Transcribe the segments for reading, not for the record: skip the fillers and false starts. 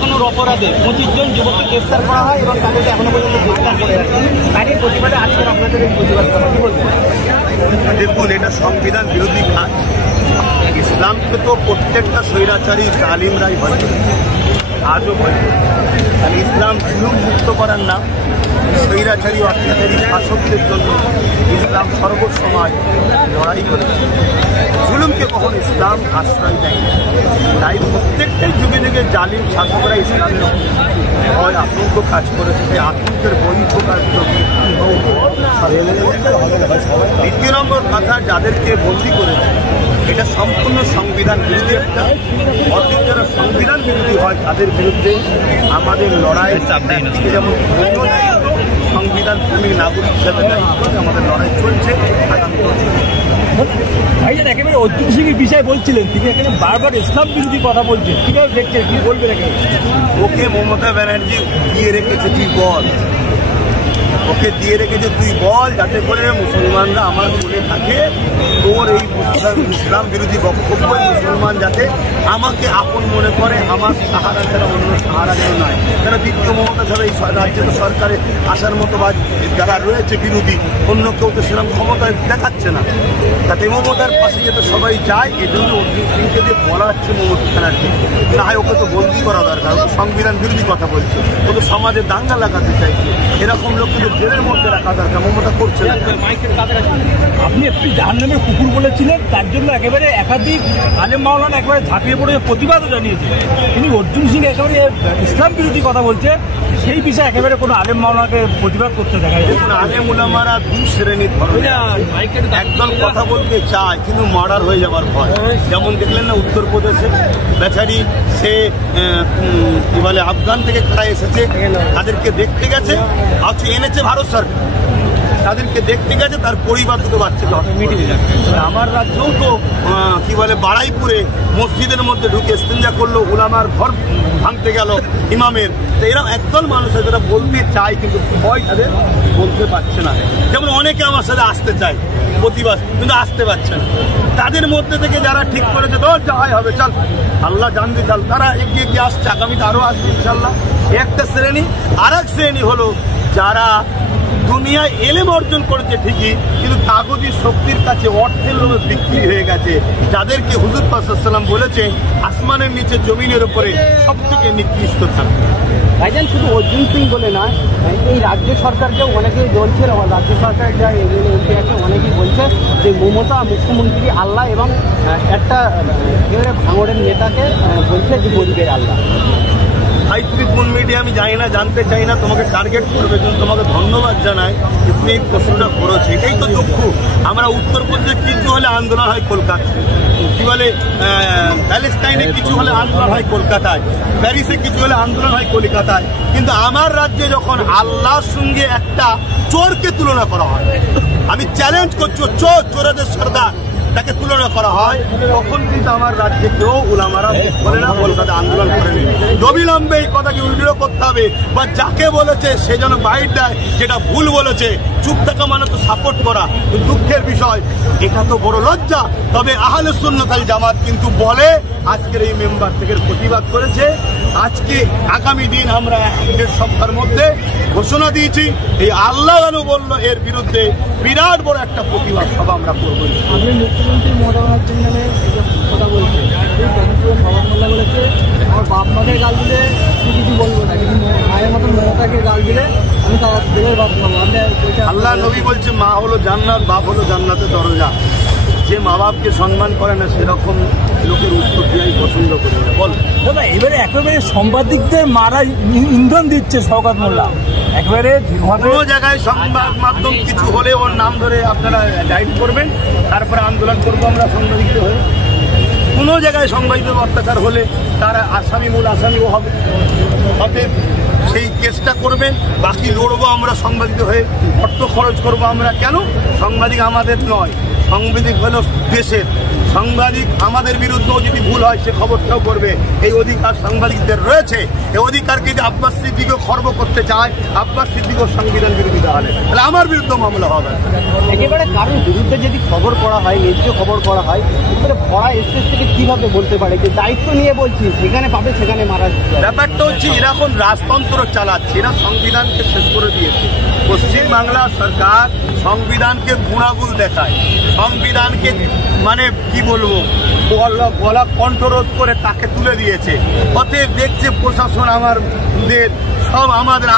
লাগানোর অপরাধে 25 জন যুবককে গ্রেফতার করা হয় এবং তাদেরকে এখনো পর্যন্ত গ্রেফতার করে আছে। তারই প্রতিবাদে আজকে আপনাদের এই প্রতিবাদ করা কি বলবেন? দেখুন, এটা সংবিধান বিরোধী কাজ। ইসলামকে তো প্রত্যেকটা স্বৈরাচারী আলিমরাই বলে, আজও বলে। তাহলে ইসলাম জুলুম মুক্ত করার নাম, স্বৈরাচারী অত্যাচারী শাসকদের জন্য ইসলাম সর্বসময় লড়াই করেছে। জুলুমকে কখন ইসলাম আশ্রয় দেয়। তাই প্রত্যেকটাই যুগে যুগে জালিম শাসকরা ইসলামের ভয় আতঙ্ক কাজ করেছে। সেই আতঙ্কের বহিঃপ্রকাশ দ্বিতীয় নম্বর কথা, যাদেরকে বন্দী করেছে এটা সম্পূর্ণ সংবিধান বিরোধী একটা অর্থাৎ যারা সংবিধান বিরোধী হয় তাদের বিরুদ্ধে আমাদের লড়াই যেমন সংবিধান প্রেমী নাগরিক হিসাবে আমাদের লড়াই চলছে। ভাইজান একেবারে অর্জুন সিং এর বিষয়ে বলছিলেন, তিনি এখানে বারবার ইসলাম বিরোধী কথা বলছেন, কিভাবে দেখছেন, কি বলবেন? ওকে মমতা ব্যানার্জি দিয়ে রেখেছে, তুই বল, ওকে দিয়ে রেখেছে তুই বল, যাতে করে মুসলমানরা আমার বলে থাকে তোর এই ইসলাম বিরোধী বক্তব্য মুসলমান যাতে আমাকে আপন মনে করে, আমার সাহারা ছাড়া অন্য সাহারা যেন নয়। তারা দ্বিতীয় মমতা ছাড়া এই রাজ্যে তো সরকারে আসার মতো বা যারা রয়েছে বিরোধী অন্য কেউ তো সেরকম ক্ষমতা দেখাচ্ছে না। তাতে মমতার পাশে যাতে সবাই যায়, এজন্য অর্জুন সিংকে দিয়ে বলা হচ্ছে মমতা ব্যানার্জি না হয় ওকে তো বন্দী করা দরকার, ও তো সংবিধান বিরোধী কথা বলছে, ও তো সমাজে দাঙ্গা লাগাতে চাইছে, এরকম লোককে তো জেলের মধ্যে রাখা দরকার, মমতা করছে। আপনি একটি জাহান্নামের কুকুর বলেছিলেন, তার জন্য একেবারে একাধিক আলেম মাওলানা একেবারে ঝাঁপিয়ে পড়ে প্রতিবাদও জানিয়েছে। তিনি অর্জুন সিং একেবারে ইসলাম বিরোধী কথা বলছে, সেই বিষয়ে একেবারে কোনো আলেম মাওলানাকে প্রতিবাদ করতে দেখা যায়। দেখুন, আলেম উলামারা দুই শ্রেণীর ধরনের, একদল কথা বলতে চায় কিন্তু মার্ডার হয়ে যাবার ভয়। যেমন দেখলেন না উত্তরপ্রদেশে বেচারি সে কি বলে আফগান থেকে কারা এসেছে তাদেরকে দেখতে গেছে, আজকে এনেছে ভারত সরকার, তাদেরকে দেখতে গেছে, তার পরিবার দুটো বাচ্চাকে মিটিয়ে যাচ্ছে। আমার রাজ্যেও তো কি বলে বাড়াইপুরে মসজিদের মধ্যে ঢুকে ইস্তেঞ্জা করলো, উলামার ঘর ভাঙতে গেল ইমামের। তো এরকম একদল মানুষ আছে যারা বলতে চায় কিন্তু ভয় তাদের বলতে পারছে না। যেমন অনেকে আমার সাথে আসতে চায় প্রতিবাদ কিন্তু আসতে পারছে না। তাদের মধ্যে থেকে যারা ঠিক করেছে তো যাই হবে চল আল্লাহ জানতে চাল, তারা এগিয়ে এগিয়ে আসছে, আগামীতে আরও আসবে ইনশাল্লাহ। একটা শ্রেণী। আর এক শ্রেণী হলো যারা দুনিয়ায় এলেম অর্জন করেছে ঠিকই কিন্তু কাগজি শক্তির কাছে অর্থের লোভে বিক্রি হয়ে গেছে, যাদেরকে হুজুর পাক সাল্লাল্লাহু আলাইহি ওয়াসাল্লাম বলেছে আসমানের নিচে জমিনের উপরে সব থেকে নিকৃষ্ট থাকবে। ভাইজান শুধু অর্জুন সিং বলে না, এই রাজ্য সরকারকেও অনেকেই বলছে, রাজ্য সরকারের যা এমপি আছে অনেকেই বলছে যে মমতা মুখ্যমন্ত্রী আল্লাহ এবং একটা ভাঙড়ের নেতাকে বলছে যে গরিবের আল্লাহ। ভাই তুমি কোন মিডিয়া আমি জানি না, জানতে চাই না, তোমাকে টার্গেট করবে, কিন্তু তোমাকে ধন্যবাদ জানাই যে তুমি এই প্রশ্নটা করেছো। এটাই তো দুঃখ, আমরা উত্তরপ্রদেশে কিছু হলে আন্দোলন হয় কলকাতায়, কি বলে প্যালেস্টাইনে কিছু হলে আন্দোলন হয় কলকাতায়, প্যারিসে কিছু হলে আন্দোলন হয় কলকাতায়, কিন্তু আমার রাজ্যে যখন আল্লাহর সঙ্গে একটা চোরকে তুলনা করা হয়, আমি চ্যালেঞ্জ করছি চোরেদের সর্দার তাকে তুলনা করা হয়, তখন কিন্তু আমার রাজ্যে কেউ উলামারা বলে না কলকাতা আন্দোলন করেনি। অবিলম্বে এই কথাকে উইথড্র করতে হবে বা যাকে বলেছে সে যেন বাইট দেয় যেটা ভুল বলেছে। চুপ থাকা মানে তো সাপোর্ট করা, দুঃখের বিষয়, এটা তো বড় লজ্জা। তবে আহলে সুন্নাত ওয়াল জামাত কিন্তু বলে আজকের এই মেম্বার থেকে প্রতিবাদ করেছে। আজকে আগামী দিন আমরা 1 সপ্তাহের মধ্যে ঘোষণা দিয়েছি, এই আল্লাহ বলল এর বিরুদ্ধে বিরাট বড় একটা প্রতিবাদ সভা আমরা করবো। আপনি মুখ্যমন্ত্রী মমতা ব্যানার্জির নামে কথা বলছেন, সবার মোল্লা বলেছে আমার বাপ মাকে গাল দিলে কিছু বলবো না, কিন্তু মায়ের মতন মমতাকে গাল দিলে আমি তার দিলের বাপ পাবো। আল্লাহ নবী বলছে মা হলো জান্নাত, বাপ হলো জান্নাতের দরজা। যে মা বাপকে সম্মান করে না সেরকম লোকের উত্তর দিয়াই পছন্দ করে না। বল দাদা, এবারে একেবারে সাংবাদিকদের মারা ইন্ধন দিচ্ছে শওকত মোল্লা, একেবারে কোনো জায়গায় সংবাদ মাধ্যম কিছু হলে ওর নাম ধরে আপনারা গাইড করবেন, তারপরে আন্দোলন করবো আমরা সাংবাদিকদের হয়ে। কোনো জায়গায় সাংবাদিকদের অত্যাচার হলে তারা মূল আসামি হবে, সেই কেসটা করবেন, বাকি লড়বো আমরা সাংবাদিক হয়ে, অর্থ খরচ করবো আমরা। কেন? সাংবাদিক আমাদের নয়, সাংবাদিক হলো দেশের। সাংবাদিক আমাদের বিরুদ্ধেও যদি ভুল হয় সে খবরটাও করবে, এই অধিকার সাংবাদিকদের রয়েছে। এই অধিকারকে যদি আব্বাস সিদ্দিকীও খর্ব করতে চায়, আব্বাস সিদ্দিকীও সংবিধান বিরোধী তাহলে আমার বিরুদ্ধে মামলা হবে। একেবারে কারোর বিরুদ্ধে যদি খবর করা হয়, ন্যায্য খবর করা হয়, এবারে পড়া স্টেজ থেকে কিভাবে বলতে পারে যে দায়িত্ব নিয়ে বলছি, যেখানে পাবে সেখানে মারা? ব্যাপারটা হচ্ছে এরা এখন রাজতন্ত্র চালাচ্ছে, এরা সংবিধানকে শেষ করে দিয়েছে। পশ্চিমবাংলা সরকার সংবিধানকে গুণাগুল দেখায়, সংবিধানকে মানে কি বলবো গলা কণ্ঠরোধ করে তাকে তুলে দিয়েছে। অতএব দেখছে প্রশাসন আমাদের সব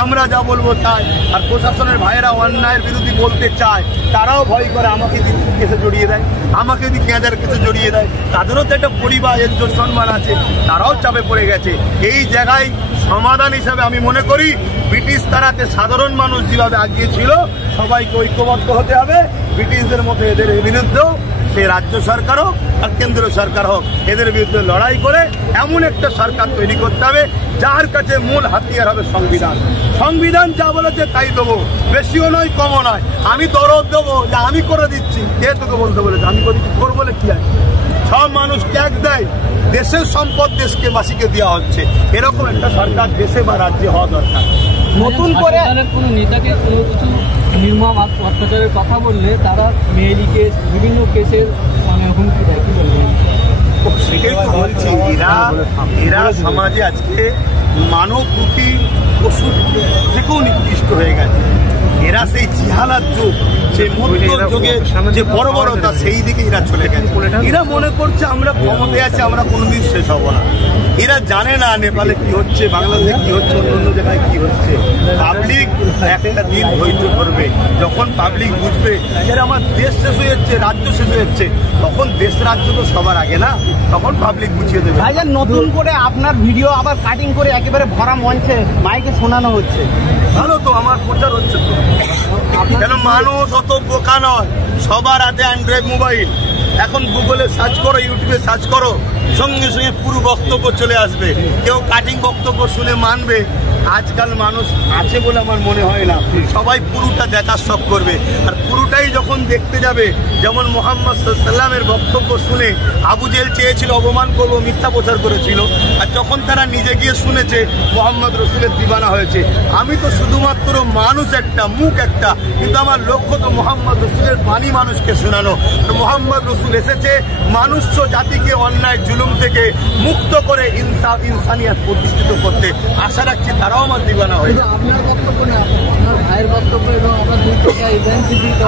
আমরা যা বলবো তাই, আর প্রশাসনের ভাইয়েরা অন্যায়ের বিরোধী বলতে চায়, তারাও ভয় করে আমাকে যদি কেসে জড়িয়ে দেয়, আমাকে যদি কেঁদার কেসে জড়িয়ে দেয়। তাদেরও তো একটা পরিবার, ইজ্জত সম্মান আছে, তারাও চাপে পড়ে গেছে। এই জায়গায় সমাধান হিসাবে আমি মনে করি ব্রিটিশ তারাতে সাধারণ মানুষ যেভাবে আগিয়েছিল, সবাইকে ঐক্যবদ্ধ হতে হবে। ব্রিটিশদের মতো এদের বিরুদ্ধেও সে রাজ্য সরকার হোক আর কেন্দ্র সরকার হোক, এদের বিরুদ্ধে লড়াই করে এমন একটা সরকার তৈরি করতে হবে যার কাছে মূল হাতিয়ার হবে সংবিধান। সংবিধান যা বলেছে তাই দেবো, বেশিও নয় কমও নয়। আমি দরদ দেবো যে আমি করে দিচ্ছি, কে তোকে বলতে বলেছে আমি করে দিচ্ছি, তোর বলে কি আছে? সব মানুষ ট্যাক্স দেয়, দেশের সম্পদ দেশকে বাসীকে দেওয়া হচ্ছে। এরকম একটা সরকার দেশে বা রাজ্যে হওয়া দরকার। নতুন করে কোনো নেতাকে কোনো কিছু নির্মম অত্যাচারের কথা বললে তারা মেয়েলি কেস, বিভিন্ন কেসের মানে হুমকি দেয়, কি বলবেন? সেটাই তো বলছি, এরা সমাজে আজকে মানব রূপী পশু থেকেও নিকৃষ্ট হয়ে গেছে। এরা সেই জিহালাত যুগ, যে মধ্য যুগে যে বর্বরতা, সেই দিকে এরা চলে গেছে। এরা মনে করছে আমরা ক্ষমতায় আছি, আমরা কোনোদিন শেষ হব না। এরা জানে না নেপালে কি হচ্ছে, বাংলাদেশে কি হচ্ছে, অন্য জায়গায় কি হচ্ছে। পাবলিক একটা দিন ধৈর্য করবে, যখন পাবলিক বুঝবে যে আমার দেশ শেষ হয়ে যাচ্ছে, রাজ্য শেষ হয়ে যাচ্ছে, তখন দেশ রাজ্য তো সবার আগে না, তখন পাবলিক বুঝিয়ে দেবে। ভাইজান, নতুন করে আপনার ভিডিও আবার কাটিং করে একেবারে ভরা মঞ্চে মাইকে শোনানো হচ্ছে, ভালো তো, আমার প্রচার হচ্ছে তো। কেন মানুষ অত বোকা নয়, সবার হাতে অ্যান্ড্রয়েড মোবাইল। এখন গুগলে সার্চ করো, ইউটিউবে সার্চ করো, সঙ্গে সঙ্গে পুরো বক্তব্য চলে আসবে। কেউ কাটিং বক্তব্য শুনে মানবে আজকাল মানুষ আছে বলে আমার মনে হয় না। সবাই পুরোটা দেখার শখ করবে, আর পুরোটাই যখন দেখতে যাবে, যেমন মুহাম্মদ সাল্লামের বক্তব্য শুনে আবু জেহেল চেয়েছিল অপমান করবো, মিথ্যা প্রচার করেছিল, আর যখন তারা নিজে গিয়ে শুনেছে মোহাম্মদ রসুলের দিবানা হয়েছে। আমি তো শুধুমাত্র মানুষ একটা, মুখ একটা, কিন্তু আমার লক্ষ্য তো মোহাম্মদ রসুলের বাণী মানুষকে শোনানো। মোহাম্মদ রসুল এসেছে মানুষ জাতিকে অন্যায় জুলুম থেকে মুক্ত করে ইনসানিয়াত প্রতিষ্ঠিত করতে। আশা রাখছি তারাও আমার দিবানা হয়ে যাবে। আপনার বক্তব্য না, আপনার ভাইয়ের বক্তব্য এবং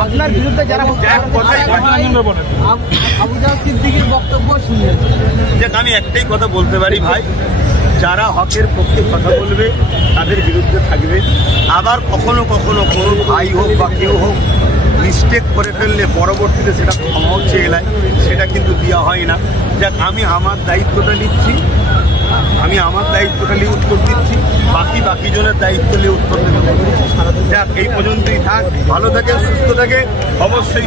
আপনার বিরুদ্ধে যারা আবু জাহেল সিদ্দিকীর বক্তব্য শুনিয়েছে। যে আমি একটাই কথা বলতে পারি ভাই, যারা হকের পক্ষে কথা বলবে তাদের বিরুদ্ধে থাকবে। আবার কখনো কখনো কোনো ভাই হোক বা কেউ হোক মিস্টেক করে ফেললে পরবর্তীতে সেটা ক্ষমাও চেয়ে নেয়, সেটা কিন্তু দেওয়া হয় না। যাক, আমি আমার দায়িত্বটা নিচ্ছি, আমি আমার দায়িত্বটা নিয়ে উত্তর দিচ্ছি, বাকি জনের দায়িত্ব নিয়ে উত্তর দেবো। যাক, এই পর্যন্তই থাক। ভালো থাকেন, সুস্থ থাকেন। অবশ্যই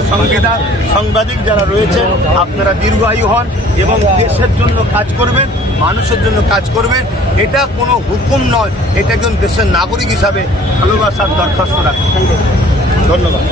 সাংবাদিক যারা রয়েছেন আপনারা দীর্ঘায়ু হন এবং দেশের জন্য কাজ করবেন, মানুষের জন্য কাজ করবেন। এটা কোনো হুকুম নয়, এটা একজন দেশের নাগরিক হিসাবে ভালোবাসার দরখাস্ত রাখবেন। ধন্যবাদ।